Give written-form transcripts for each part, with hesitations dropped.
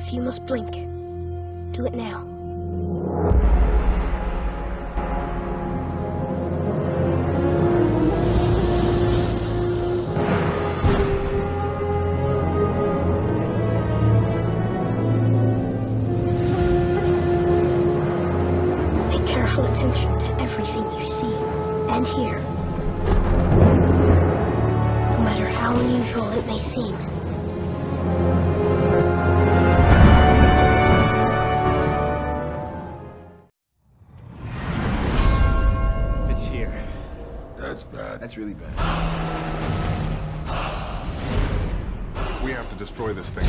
If you must blink, do it now. Pay careful attention to everything you see and hear, no matter how unusual it may seem. It's here. That's bad. That's really bad. We have to destroy this thing.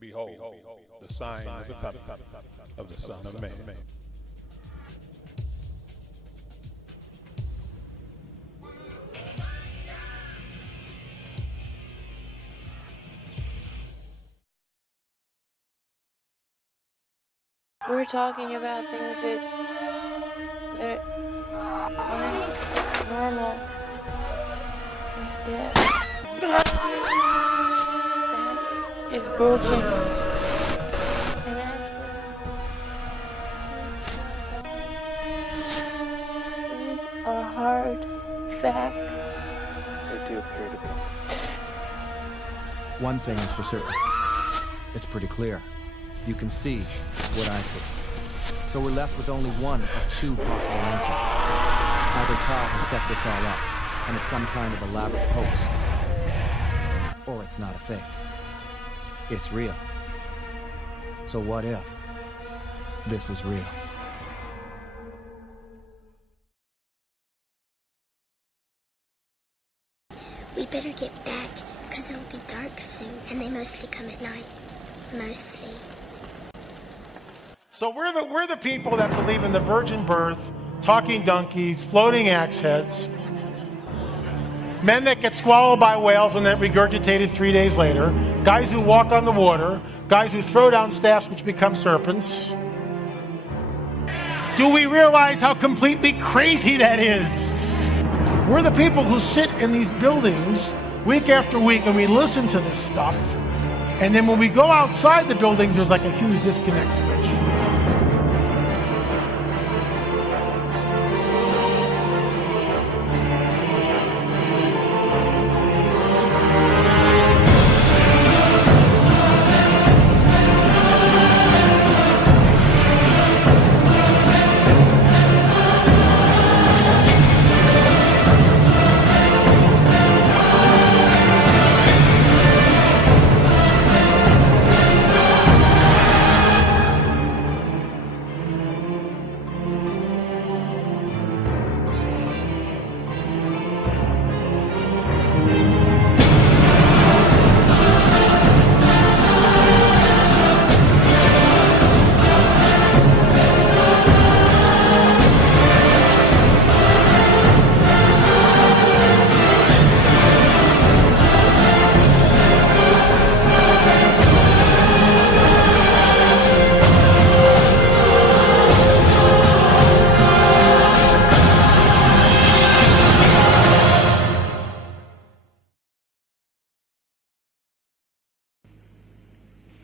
Behold, the sign of the coming of the Son of Man. We're talking about things that aren't normal. It's death. That is broken. And actually, these are hard facts. They do appear to be. One thing is for certain. It's pretty clear. You can see what I see. So we're left with only one of two possible answers. Either Tal has set this all up, and it's some kind of elaborate hoax. Or it's not a fake. It's real. So what if this is real? We better get back, because it'll be dark soon, and they mostly come at night. Mostly. So we're the people that believe in the virgin birth, talking donkeys, floating axe heads, men that get swallowed by whales and then regurgitated 3 days later, guys who walk on the water, guys who throw down staffs which become serpents. Do we realize how completely crazy that is? We're the people who sit in these buildings week after week and we listen to this stuff. And then when we go outside the buildings, there's like a huge disconnect switch.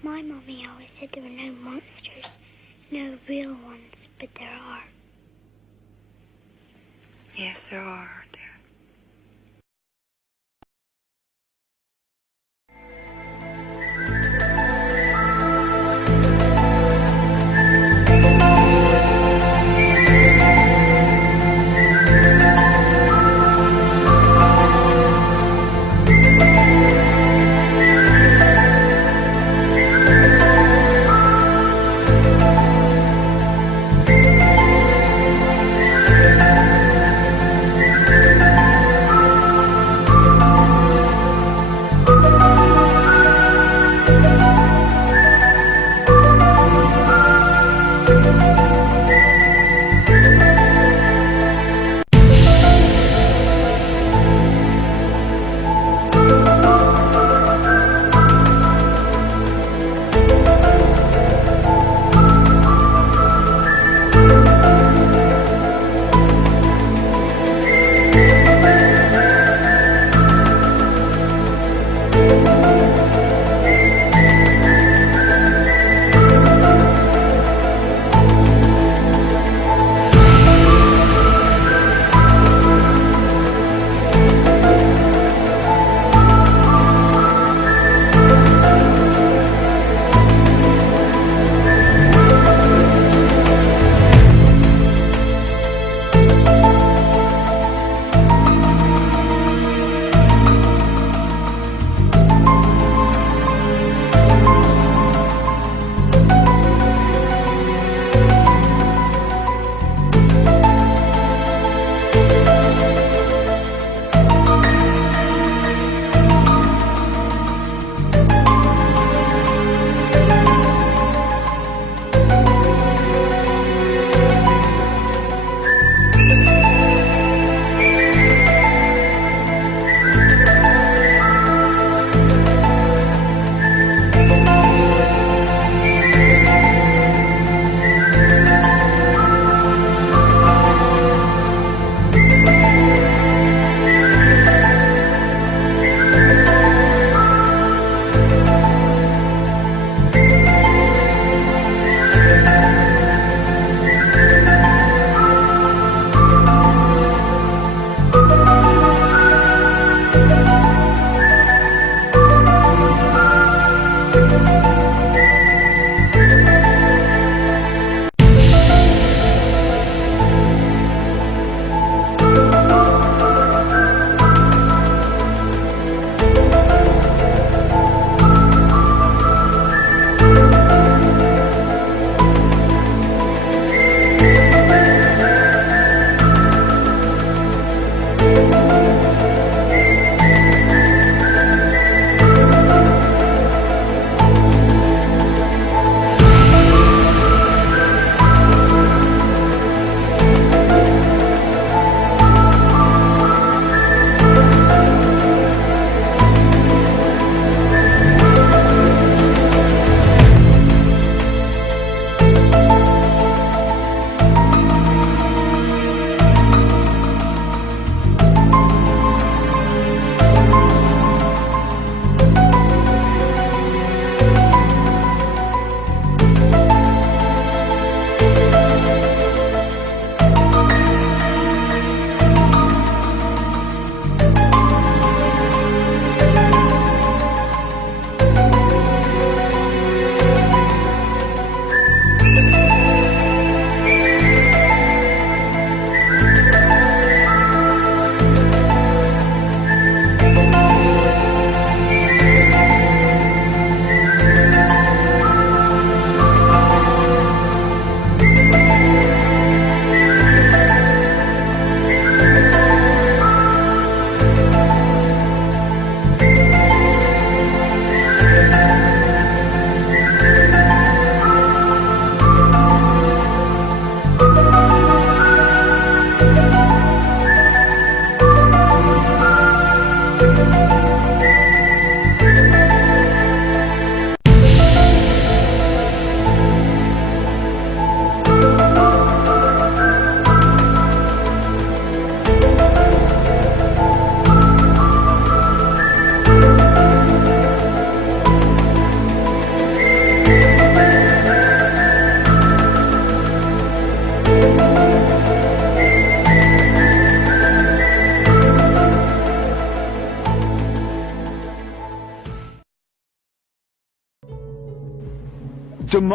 My mommy always said there were no monsters, no real ones, but there are. Yes, there are, aren't there?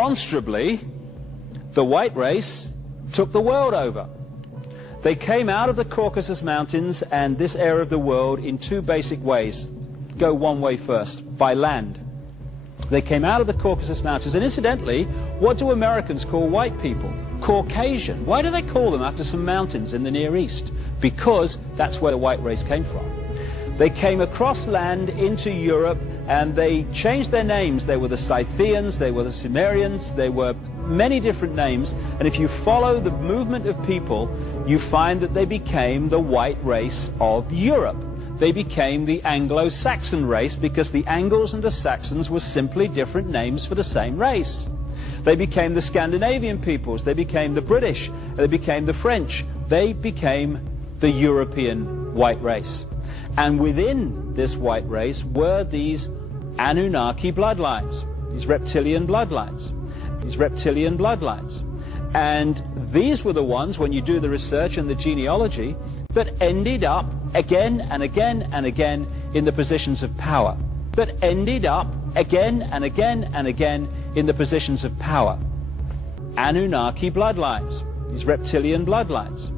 demonstrably, the white race took the world over. They came out of the Caucasus Mountains and this area of the world in two basic ways. Go one way first, by land. They came out of the Caucasus Mountains, and incidentally, what do Americans call white people? Caucasian. Why do they call them after some mountains in the Near East? Because that's where the white race came from. They came across land into Europe, and they changed their names. They were the Scythians, they were the Sumerians, they were many different names, and if you follow the movement of people, you find that they became the white race of Europe. They became the Anglo-Saxon race because the Angles and the Saxons were simply different names for the same race. They became the Scandinavian peoples, they became the British, they became the French, they became the European white race. And within this white race were these Anunnaki bloodlines, these reptilian bloodlines. And these were the ones, when you do the research and the genealogy, that ended up again and again and again in the positions of power. Anunnaki bloodlines, these reptilian bloodlines.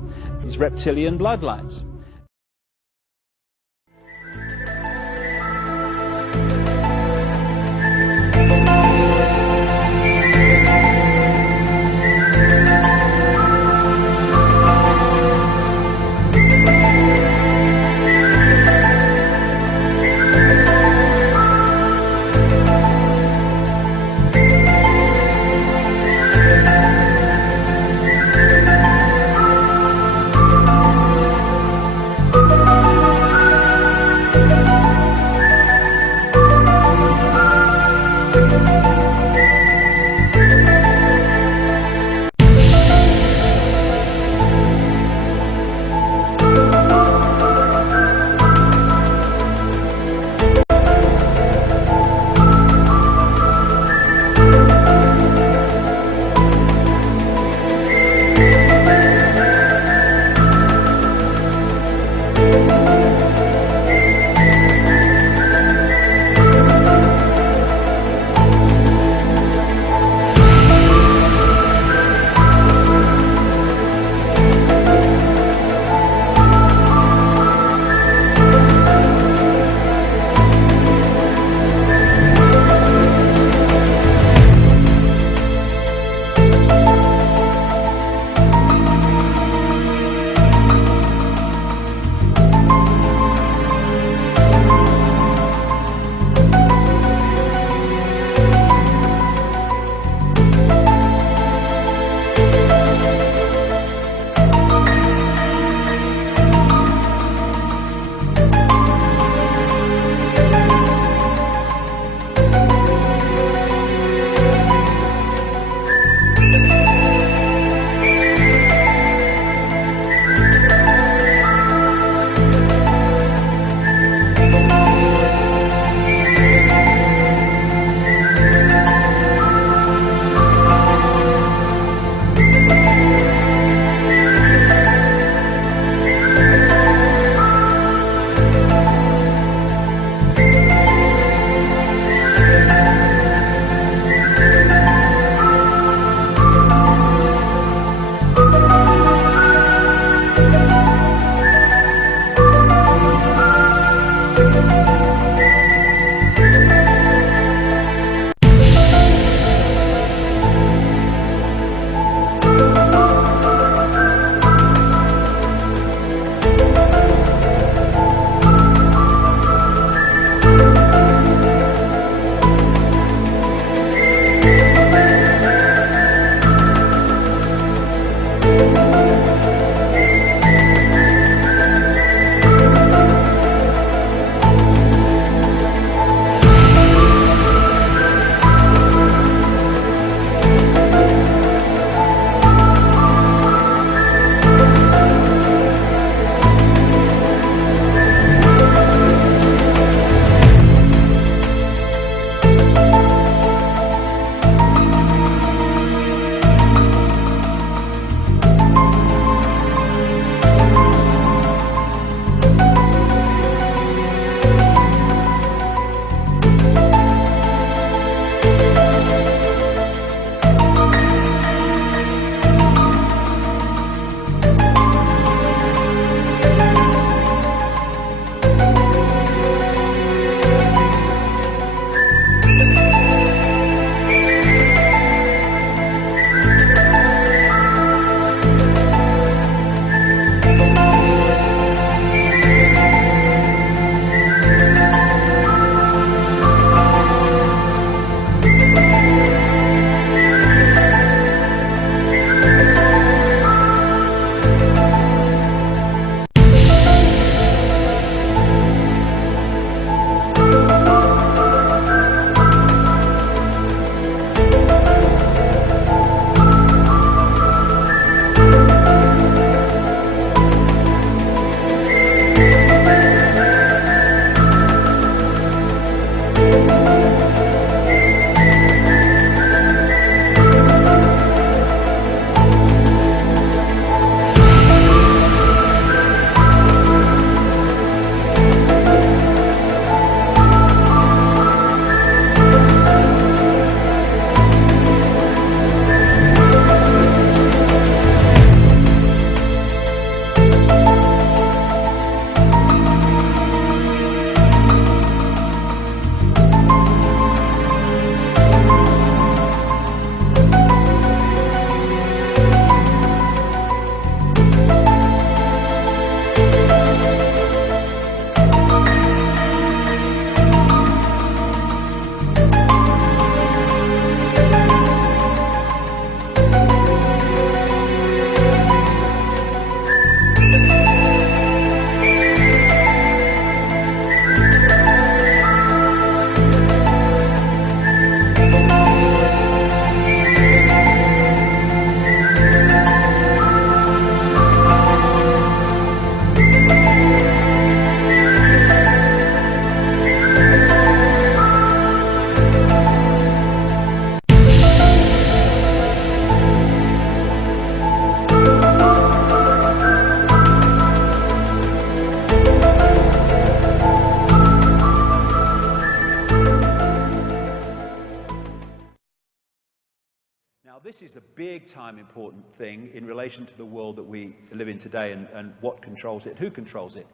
this is a big-time important thing in relation to the world that we live in today and what controls it, who controls it.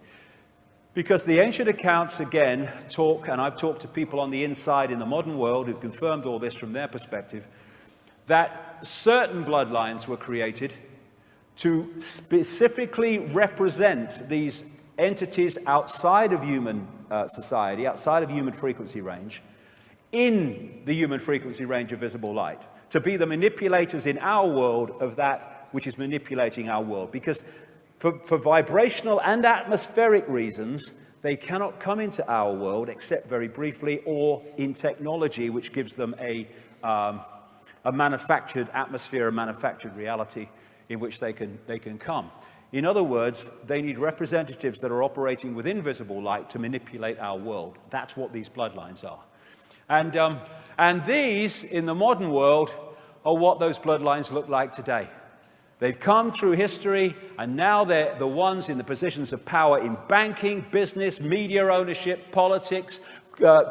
Because the ancient accounts, again, talk, and I've talked to people on the inside in the modern world who've confirmed all this from their perspective, that certain bloodlines were created to specifically represent these entities outside of human society, outside of human frequency range, in the human frequency range of visible light, to be the manipulators in our world of that which is manipulating our world. Because for vibrational and atmospheric reasons, they cannot come into our world except very briefly, or in technology which gives them a manufactured atmosphere, a manufactured reality in which they can come. In other words, they need representatives that are operating within visible light to manipulate our world. That's what these bloodlines are. And these, in the modern world, are what those bloodlines look like today. They've come through history, and now they're the ones in the positions of power in banking, business, media ownership, politics,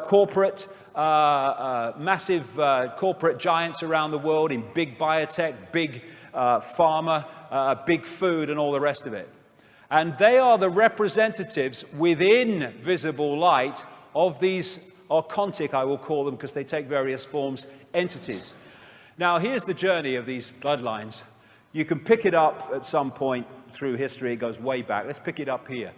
corporate, massive corporate giants around the world, in big biotech, big pharma, big food, and all the rest of it. And they are the representatives within visible light of these archontic, I will call them, because they take various forms, entities. Now, here's the journey of these bloodlines. You can pick it up at some point through history. It goes way back. Let's pick it up here.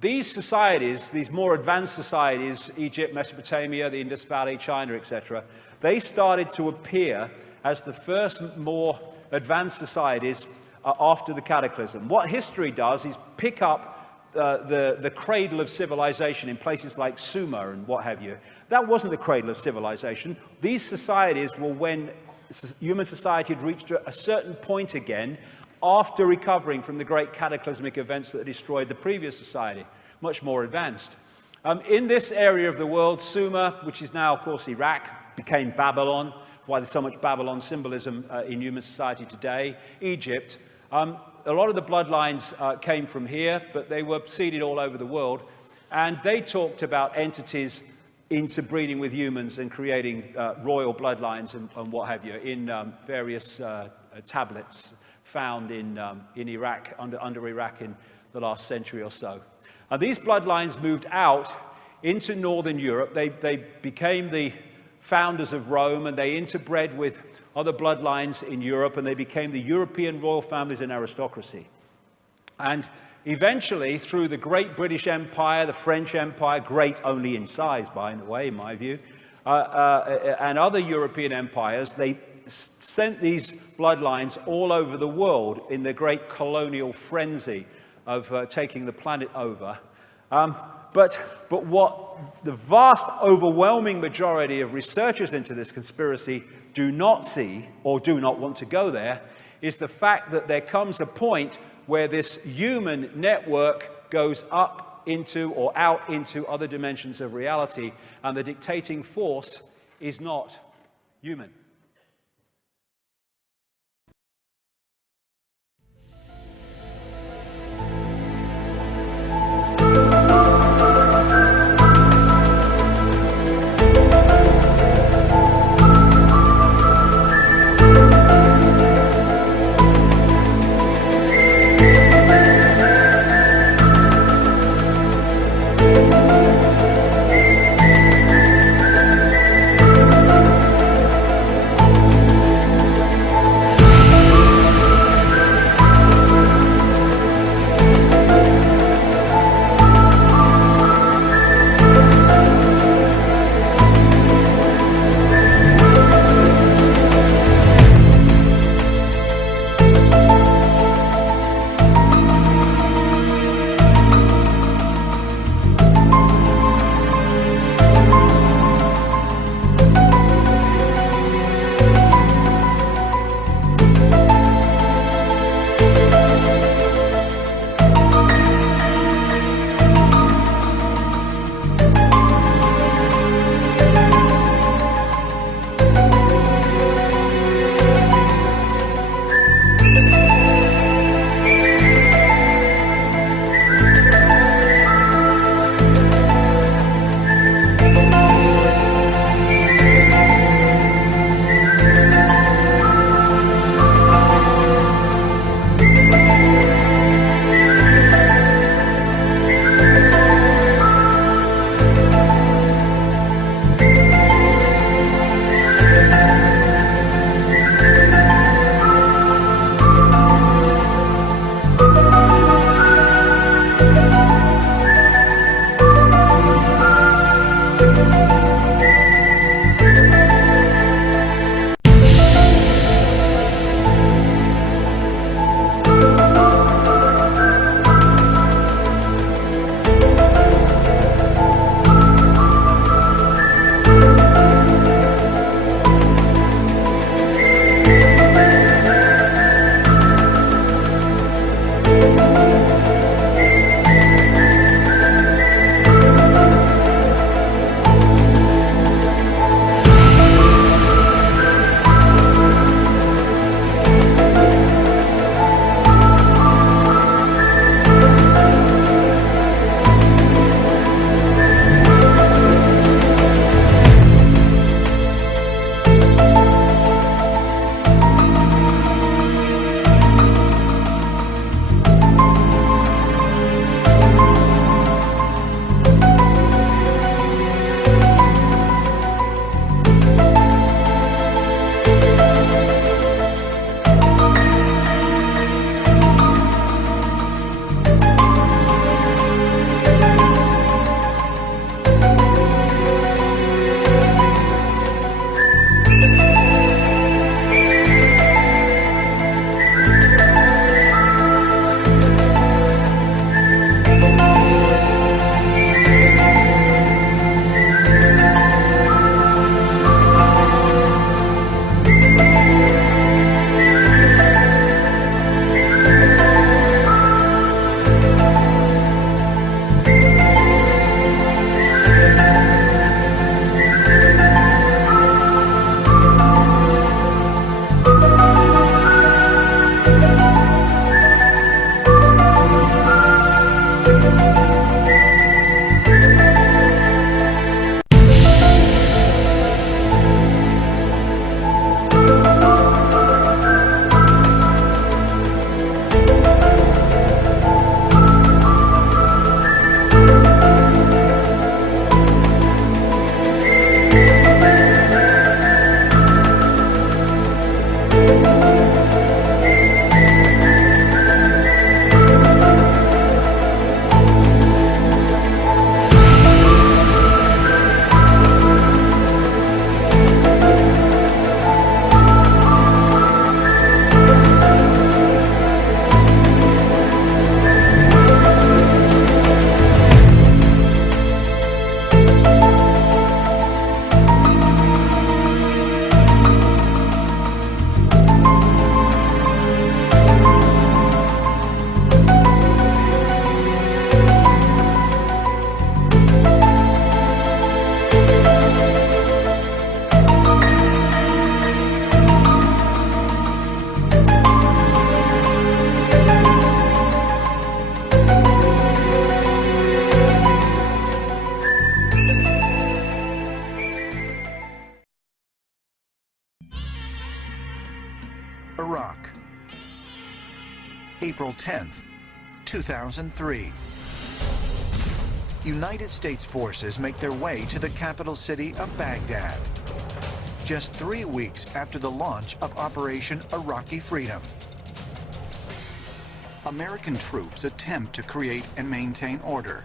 These societies, these more advanced societies, Egypt, Mesopotamia, the Indus Valley, China, etc., they started to appear as the first more advanced societies after the cataclysm. What history does is pick up the cradle of civilization in places like Sumer and what have you. That wasn't the cradle of civilization. These societies were when human society had reached a certain point again after recovering from the great cataclysmic events that destroyed the previous society, much more advanced. In this area of the world, Sumer, which is now, of course, Iraq, became Babylon, why there's so much Babylon symbolism in human society today. Egypt, a lot of the bloodlines came from here, but they were seeded all over the world, and they talked about entities interbreeding with humans and creating royal bloodlines and what have you in various tablets found in Iraq, under Iraq in the last century or so. And these bloodlines moved out into Northern Europe. They became the founders of Rome, and they interbred with other bloodlines in Europe, and they became the European royal families and aristocracy. And eventually, through the great British Empire, the French Empire, great only in size, by the way, in my view, and other European empires, they sent these bloodlines all over the world in the great colonial frenzy of taking the planet over. But what the vast, overwhelming majority of researchers into this conspiracy do not see, or do not want to go there, is the fact that there comes a point where this human network goes up into or out into other dimensions of reality, and the dictating force is not human. Iraq. April 10th, 2003. United States forces make their way to the capital city of Baghdad, just 3 weeks after the launch of Operation Iraqi Freedom. American troops attempt to create and maintain order,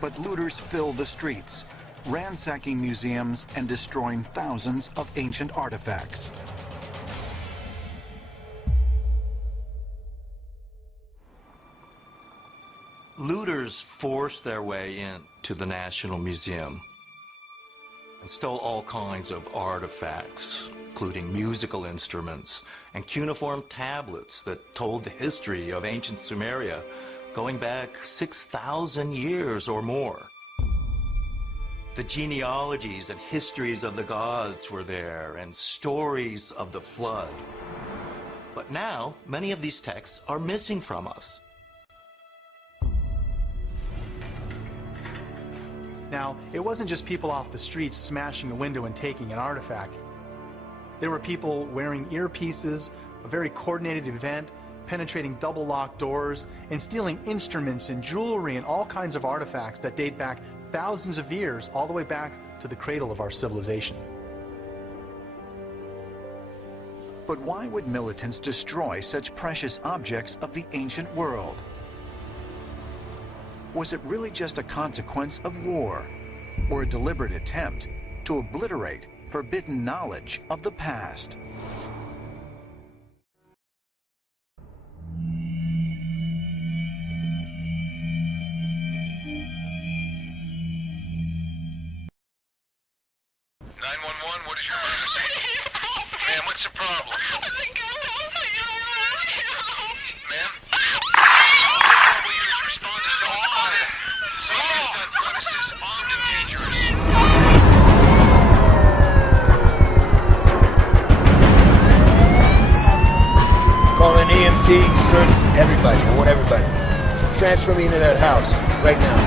but looters fill the streets, ransacking museums and destroying thousands of ancient artifacts. Looters forced their way into the National Museum and stole all kinds of artifacts, including musical instruments and cuneiform tablets that told the history of ancient Sumeria going back 6,000 years or more. The genealogies and histories of the gods were there, and stories of the flood. But now, many of these texts are missing from us. Now, it wasn't just people off the streets smashing a window and taking an artifact. There were people wearing earpieces, a very coordinated event, penetrating double-locked doors, and stealing instruments and jewelry and all kinds of artifacts that date back thousands of years, all the way back to the cradle of our civilization. But why would militants destroy such precious objects of the ancient world? Was it really just a consequence of war, or a deliberate attempt to obliterate forbidden knowledge of the past? What is your emergency? Ma'am, what's the problem? Ma'am? Mobile units respond to zone spotted. Soldiers on premises, armed and dangerous. Call an EMT, search everybody. I want everybody. Transfer me into that house right now.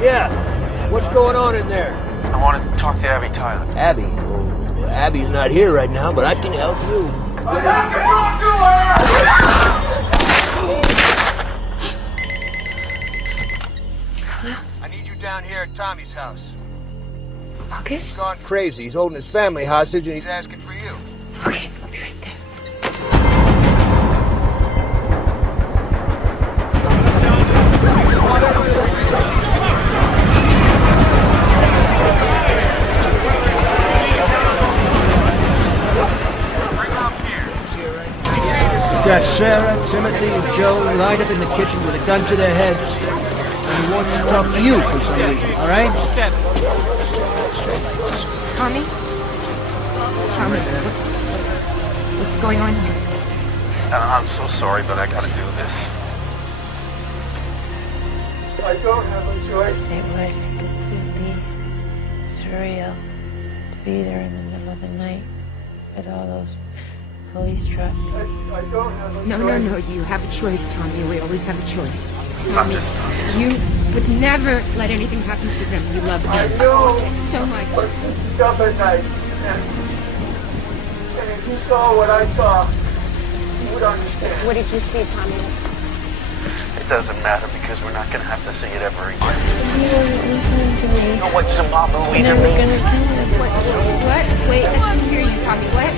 Yeah. What's going on in there? I want to talk to Abby Tyler. Abby? Oh, Abby's not here right now, but I can help you. I have to talk to her! I need you down here at Tommy's house. August? He's gone crazy. He's holding his family hostage and he's asking for you. Okay, I'll be right there. Got Sarah, Timothy, and Joe lined up in the kitchen with a gun to their heads. And he wants to talk to you for some reason, all right? Tommy? Tommy, what's going on here? I'm so sorry, but I gotta do this. I don't have a choice. It was completely surreal to be there in the middle of the night with all those police trucks. I don't have a choice. No, you have a choice, Tommy. We always have a choice. Tommy, you would never let anything happen to them. You love them. I know. So much. But it's up at night. And if you saw what I saw, you would understand. What did you see, Tommy? It doesn't matter because we're not gonna have to see it ever again. You weren't listening to me. You know what Zimbabwe They were means? gonna kill him. What? Wait, I didn't hear you, Tommy. What?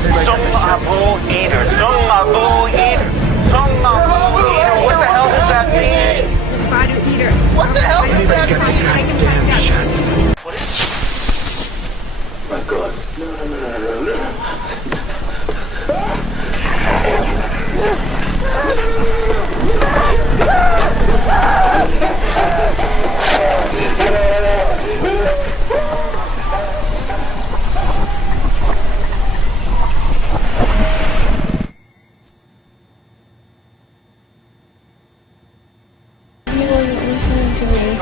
Zimbabwe eater. Zimbabwe eater. Zimbabwe eater. What the hell does that mean? Zimbabwe eater. What the hell does that Tommy, mean? I can find out. My God.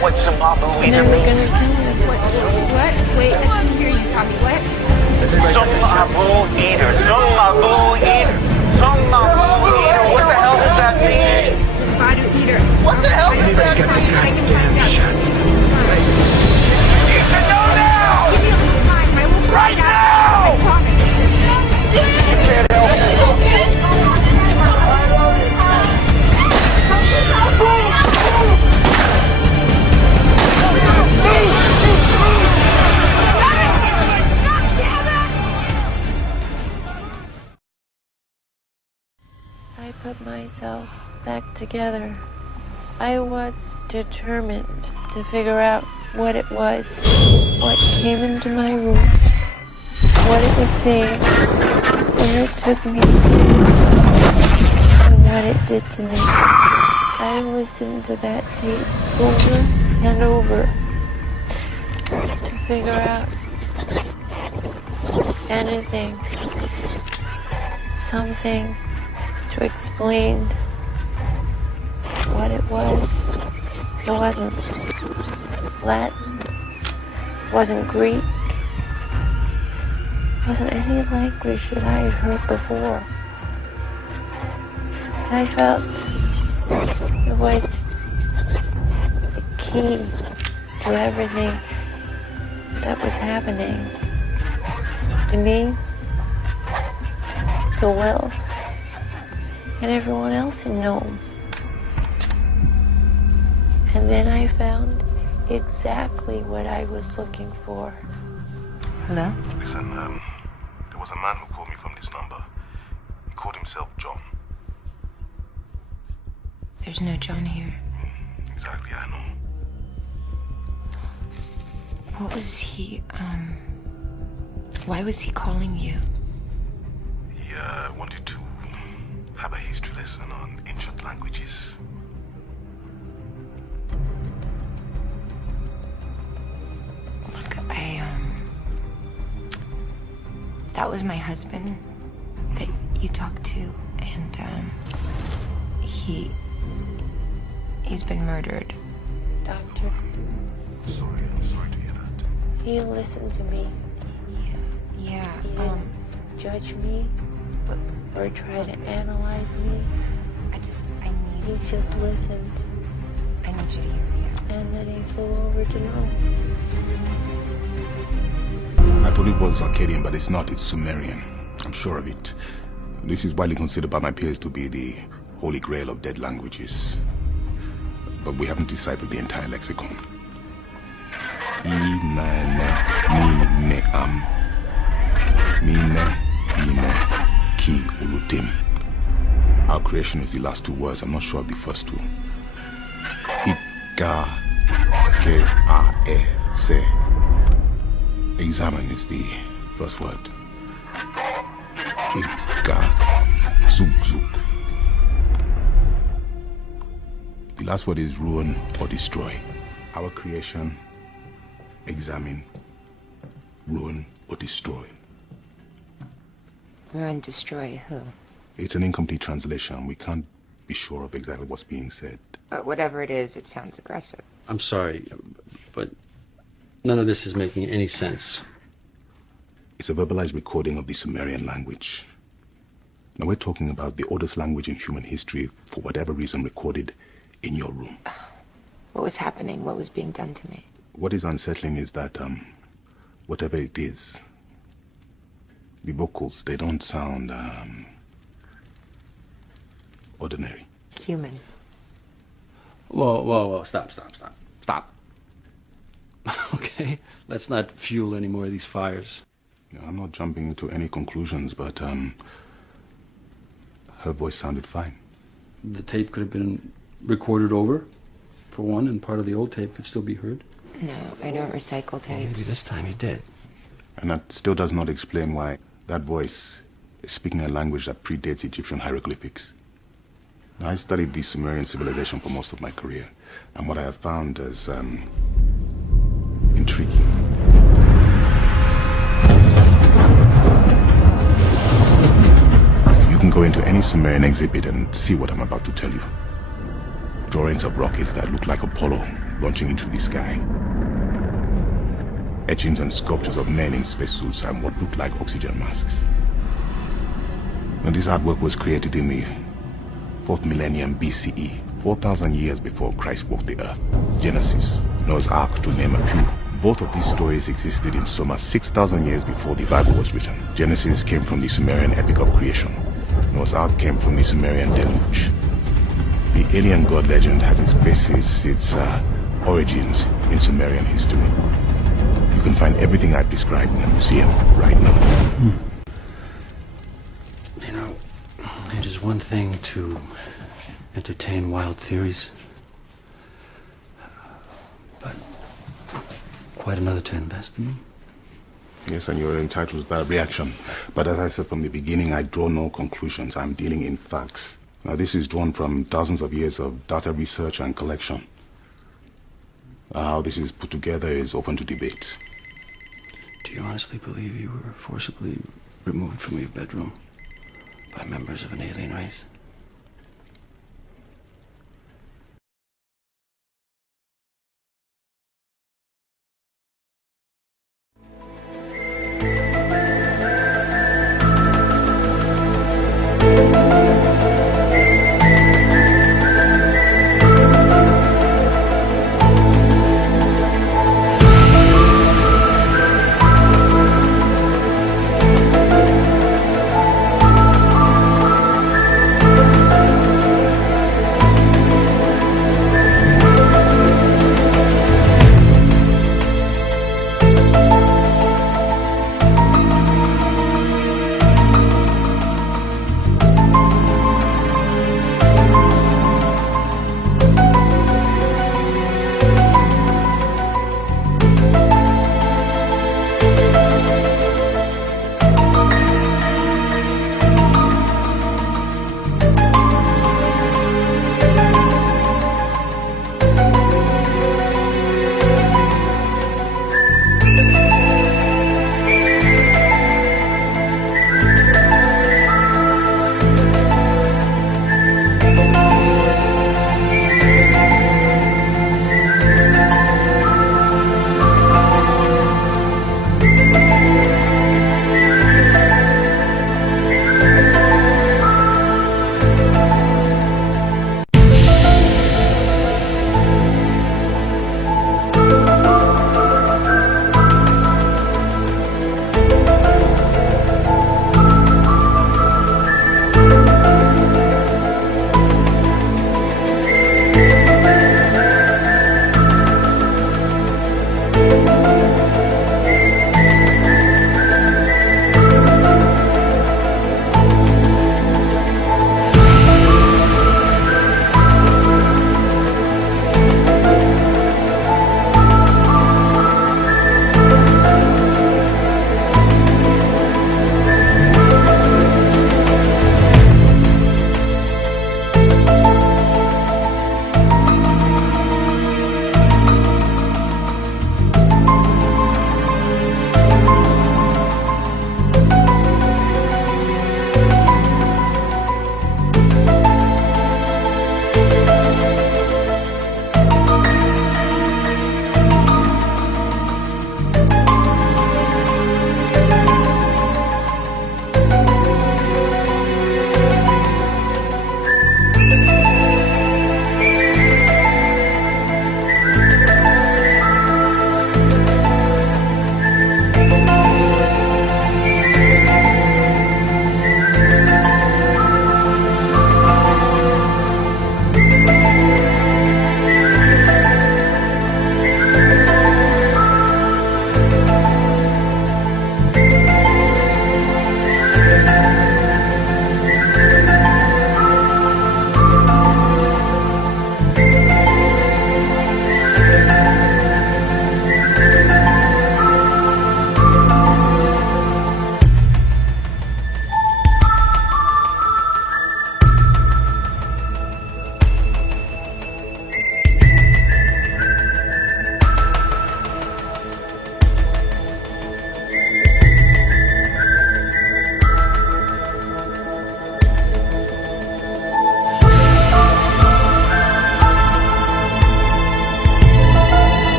What Zimbabwe eater means? What? Wait, I didn't hear you, Tommy. What? Zimbabwe eater. Zimbabwe eater. Zimbabwe eater. What the hell does that myself back together. I was determined to figure out what it was, what came into my room, what it was saying, where it took me, and what it did to me. I listened to that tape over and over to figure out anything, something to explain what it was. It wasn't Latin, it wasn't Greek, it wasn't any language that I had heard before. And I felt it was the key to everything that was happening to me, to Will, and everyone else in Nome. And then I found exactly what I was looking for. Hello? Listen, there was a man who called me from this number. He called himself John. There's no John here. Exactly, I know. What was he, why was he calling you? He wanted to have a history lesson on ancient languages. Look, that was my husband that you talked to, and, he's been murdered. Doctor. I'm sorry to hear that. He listened to me. Yeah, He didn't judge me or try to analyze me. He just listened. I need you to hear me out. And then he flew over to Nome. I thought it was Akkadian, but it's not. It's Sumerian. I'm sure of it. This is widely considered by my peers to be the holy grail of dead languages. But we haven't deciphered the entire lexicon. Ki ulutim. Our creation is the last two words. I'm not sure of the first two. Ika ke a e se. Examine is the first word. Ika zug zug. The last word is ruin or destroy. Our creation, examine, ruin or destroy. Ruin, destroy who? It's an incomplete translation. We can't be sure of exactly what's being said. But whatever it is, it sounds aggressive. I'm sorry, but none of this is making any sense. It's a verbalized recording of the Sumerian language. Now we're talking about the oldest language in human history, for whatever reason, recorded in your room. What was happening? What was being done to me? What is unsettling is that, whatever it is, the vocals, they don't sound, ordinary. Human. Whoa, stop. Okay, let's not fuel any more of these fires. Yeah, I'm not jumping to any conclusions, but, her voice sounded fine. The tape could have been recorded over, for one, and part of the old tape could still be heard. No, I don't recycle tapes. Maybe this time you did. And that still does not explain why that voice is speaking a language that predates Egyptian hieroglyphics. Now, I've studied the Sumerian civilization for most of my career, and what I have found is intriguing. You can go into any Sumerian exhibit and see what I'm about to tell you. Drawings of rockets that look like Apollo launching into the sky. Etchings and sculptures of men in spacesuits and what looked like oxygen masks. Now, this artwork was created in the 4th millennium BCE, 4,000 years before Christ walked the earth. Genesis, Noah's Ark, to name a few. Both of these stories existed in Sumer 6,000 years before the Bible was written. Genesis came from the Sumerian epic of creation. Noah's Ark came from the Sumerian deluge. The alien god legend has its basis, its origins in Sumerian history. You can find everything I've described in the museum right now. You know, it is one thing to entertain wild theories, but quite another to invest in them. Yes, and you're entitled to that reaction. But as I said from the beginning, I draw no conclusions. I'm dealing in facts. Now, this is drawn from thousands of years of data research and collection. How this is put together is open to debate. Do you honestly believe you were forcibly removed from your bedroom by members of an alien race?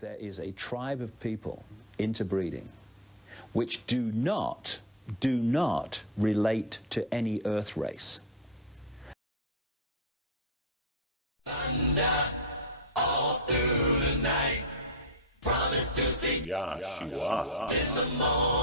There is a tribe of people interbreeding which do not relate to any Earth race. Yahshua.